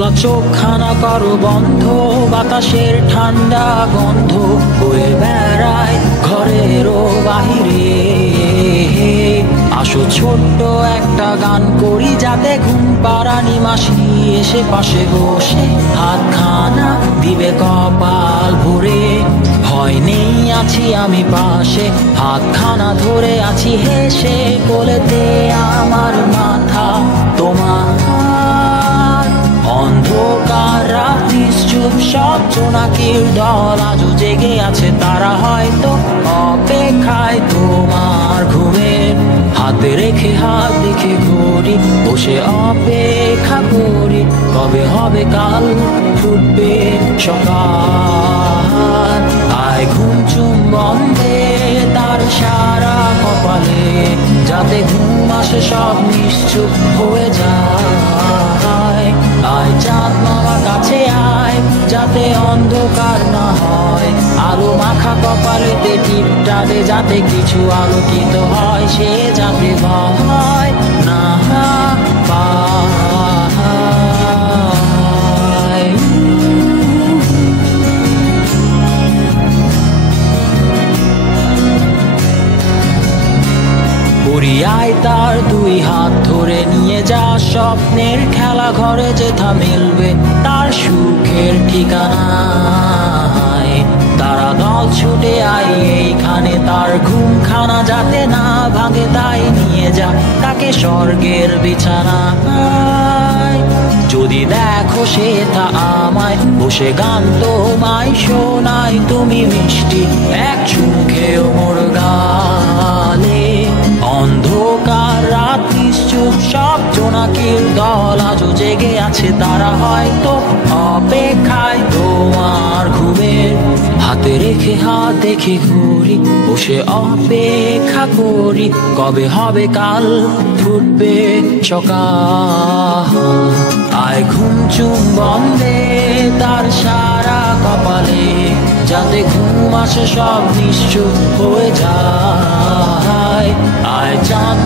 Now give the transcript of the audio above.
খোলা চোখখানা করো বন্ধ, বাতাসের ঠান্ডা গন্ধ বয়ে বেড়ায় ঘরেরও বাহিরে। আসো ছোট্ট একটা গান করি, যাতে ঘুম পাড়ানি মাসি এসে পাশে বসে হাতখানা দিবে কপাল ভরে। ভয় নেই, আছি আমি পাশে, হাতখানা ধরে আছি হেসে, কোলেতে আমার মাথা তোমার। অন্ধকার রাত্রি চুপ, সব জোনাকির দল আজও জেগে আছে, তারা হয়তো অপেক্ষায় তোমার ঘুমের। হাতে রেখে হাত দেখে ঘড়ি, বসে অপেক্ষা করি, কবে হবে কাল, ফুটবে সকাল। আয় ঘুম চুম্বন দে তার সারা কপালে, যাতে ঘুম আসে সব নিশ্চুপ হয়ে যায়। আয় চাঁদ মামা কাছে আয়, যাতে অন্ধকার না হয়, আলো মাখা কপালেতে টিপটা দে, যাতে কিছু আলোকিত হয়, সে যাতে ভয় না পায়। আয় তার দুই হাত ধরে নিয়ে যা, স্বপ্নের খেলা ঘরে যেথা মিলবে তার সুখের ঠিকানায়। তারা দল ছুটে আয় এইখানে, তার ঘুমখানা যাতে না ভাঙে, তাই নিয়ে যা তাকে স্বর্গের বিছানায়। যদি দেখো সে তা আমায় বসে গান তোমায় শোনায়, তুমি মিষ্টি এক চুমুখেও মোর গালে। অন্ধকার রাত্রি চুপ, সব জোনাকির দল আজও জেগে আছে, তারা হয়তো অপেক্ষায় তোমার ঘুমের। হাতে রেখে হাত দেখে ঘুরি, বসে অপেক্ষা করি, কবে হবে কাল, ফুটবে সকাল। আয় ঘুম চুম্বন দে তার সারা কপালে, যাতে ঘুম আসে সব নিশ্চুপ হয়ে যায়। আয় চাঁদ